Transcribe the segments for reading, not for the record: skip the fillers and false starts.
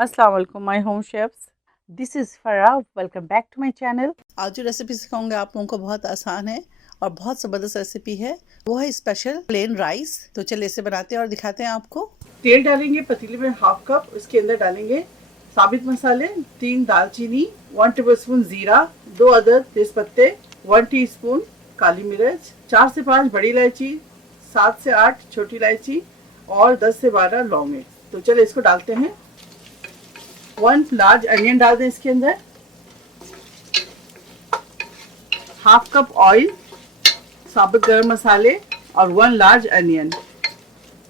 अस्सलाम वालेकुम my home chefs, this is Farah. Welcome back to my channel. आज जो रेसिपी सिखाऊंगी आप लोगों को बहुत आसान है और बहुत ज़बरदस्त रेसिपी है। वो है स्पेशल प्लेन राइस। तो चलिए इसे बनाते हैं और दिखाते हैं आपको। तेल डालेंगे पतीले में हाफ कप। उसके अंदर डालेंगे साबित मसाले, 3 दालचीनी, 1 टेबलस्पून जीरा, 2 अदद तेज पत्ते, 1 टीस्पून काली मिर्च, 4 से 5 बड़ी इलायची, 7 से 8 छोटी इलायची और 10 से 12 लौंगे। तो चलिए इसको डालते हैं। 1 लार्ज अनियन डाल दें इसके अंदर, हाफ कप ऑयल, साबुत गरम मसाले और 1 लार्ज अनियन।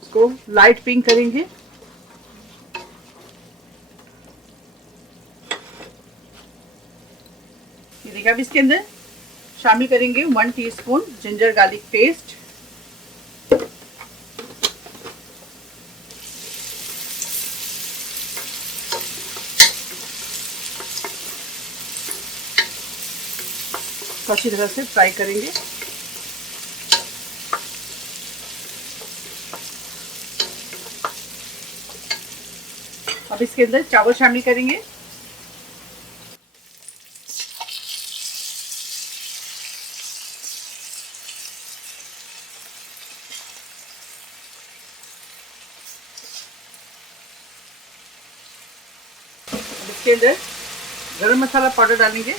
इसको लाइट पिंक करेंगे। ये देखिए, अब इसके अंदर शामिल करेंगे 1 टीस्पून जिंजर गार्लिक पेस्ट, अच्छी तरह से फ्राई करेंगे। अब इसके अंदर चावल शामिल करेंगे। इसके अंदर गरम मसाला पाउडर डालेंगे,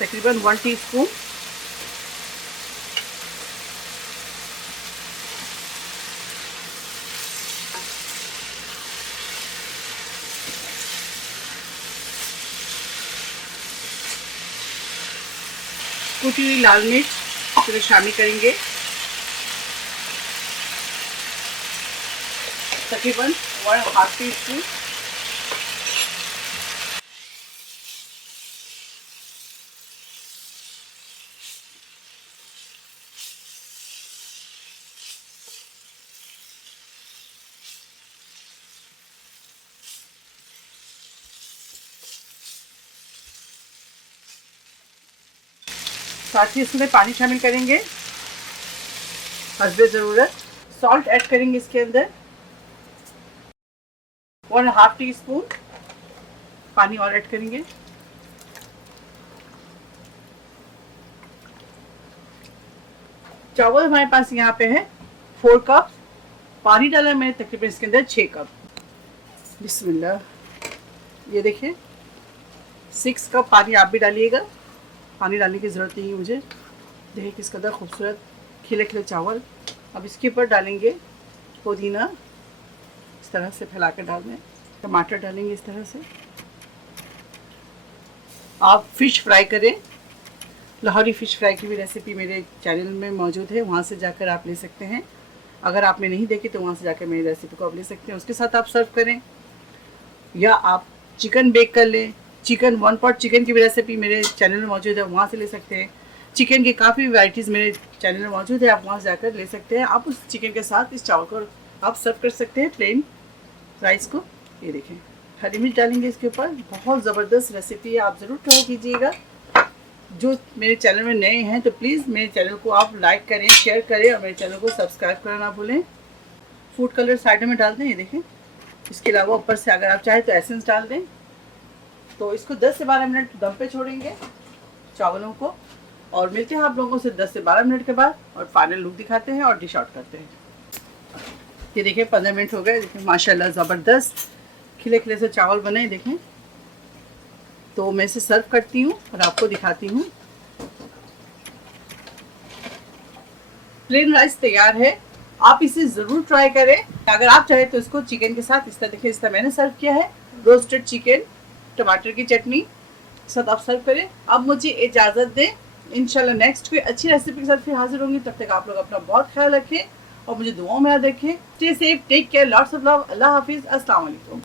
तकरीबन 1 टीस्पून। कुटी हुई लाल मिर्च इसमें शामिल करेंगे, तकरीबन 1/2 टीस्पून। साथ ही इसमें पानी शामिल करेंगे हस्बे ज़रूरत। सॉल्ट ऐड करेंगे इसके अंदर 1/2 टीस्पून। पानी और ऐड करेंगे। चावल हमारे पास यहाँ पे है 4 कप। पानी डाला मैंने तकरीबन इसके अंदर 6 कप। बिस्मिल्लाह। ये देखिए 6 कप पानी आप भी डालिएगा। पानी डालने की ज़रूरत नहीं है मुझे। देखिए किस कदर खूबसूरत खिले खिले चावल। अब इसके ऊपर डालेंगे पुदीना, इस तरह से फैला कर डाल दें। टमाटर डालेंगे इस तरह से। आप फ़िश फ्राई करें, लाहौरी फ़िश फ्राई की भी रेसिपी मेरे चैनल में मौजूद है, वहाँ से जाकर आप ले सकते हैं। अगर आपने नहीं देखी तो वहाँ से जाकर मेरी रेसिपी को आप ले सकते हैं। उसके साथ आप सर्व करें, या आप चिकन बेक कर लें। चिकन 1 पॉट चिकन की भी रेसिपी मेरे चैनल में मौजूद है, वहाँ से ले सकते हैं। चिकन की काफ़ी वैराइटीज़ मेरे चैनल में मौजूद है, आप वहाँ से जाकर ले सकते हैं। आप उस चिकन के साथ इस चावल को आप सर्व कर सकते हैं, प्लेन राइस को। ये देखें, हरी मिर्च डालेंगे इसके ऊपर। बहुत ज़बरदस्त रेसिपी है, आप ज़रूर ट्राई कीजिएगा। जो मेरे चैनल में नए हैं तो प्लीज़ मेरे चैनल को आप लाइक करें, शेयर करें और मेरे चैनल को सब्सक्राइब करना ना भूलें। फूड कलर साइड में डाल दें, ये देखें। इसके अलावा ऊपर से अगर आप चाहें तो एसेंस डाल दें। तो इसको 10 से 12 मिनट दम पे छोड़ेंगे चावलों को, और मिलते हैं आप लोगों से 10 से 12 मिनट के बाद और फाइनल लुक दिखाते हैं और डिश आउट करते हैं। ये देखिए 15 मिनट हो गए। देखिए माशाल्लाह ज़बरदस्त खिले खिले से चावल बने, देखें। तो मैं इसे सर्व करती हूँ और आपको दिखाती हूँ। प्लेन राइस तैयार है, आप इसे ज़रूर ट्राई करें। अगर आप चाहें तो इसको चिकन के साथ इस तरह, देखिए इस तरह मैंने सर्व किया है। रोस्टेड चिकन, टमाटर की चटनी के साथ आप सर्व करें। अब मुझे इजाज़त दें, इंशाल्लाह नेक्स्ट कोई अच्छी रेसिपी के साथ फिर हाजिर होंगी। तब तक आप लोग अपना बहुत ख्याल रखें और मुझे दुआओं में याद रखें। Stay safe, take care, lots of love. अल्लाह हाफिज़, अस्सलाम वालेकुम।